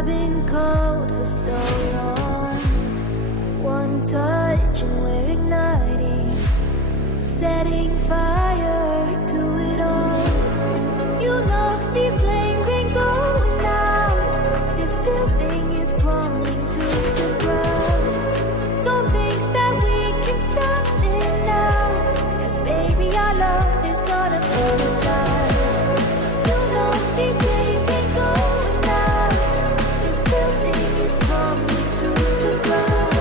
I've been cold for so long. One touch and we're igniting, setting fire to it all. You know these flames ain't going out. This building is crumbling to the ground. Don't think that we can stop it now, 'cause baby our love is gonna burn it down. You know these flames ain't going out. This building is crumbling to the ground.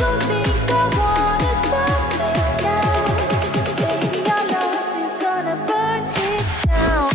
Don't think I wanna stop it now, 'cause baby our love is gonna burn it down.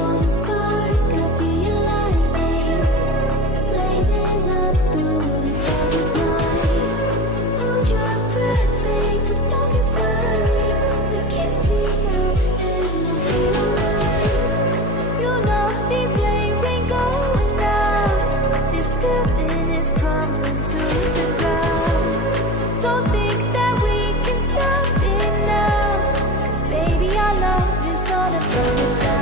One spark of your lightning, blazing up through the darkest night. Hold your breath, babe, the smoke is burning. Now kiss me now, and we'll be alright. You know these flames ain't going out. This building is crumbling to the ground. Don't think that we can stop it now, 'cause baby our love is gonna burn it down.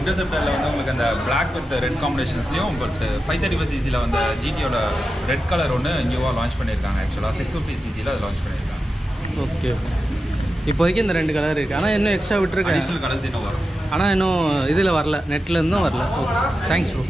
இன்டர்செப்டரில் வந்து உங்களுக்கு அந்த black with red காம்பினேஷன்ஸ்லையும் பட் 535 சிசியில் வந்து ஜிடியோட red colour ஒன்று நியூவாக லான்ச் பண்ணியிருக்காங்க. ஆக்சுவலாக 650 சிசியில் அது லான்ச் பண்ணியிருக்காங்க. ஓகே, இப்போதைக்கு இந்த 2 கலர் இருக்குது. ஆனால் இன்னும் எக்ஸ்ட்ரா விட்டுருக்கேன். அடிஷ்னல் கலர்ஸ் இன்னும் வரும். ஆனால் இன்னும் இதில் வரல, நெட்டில் இருந்தும் வரல. Okay, thanks bro.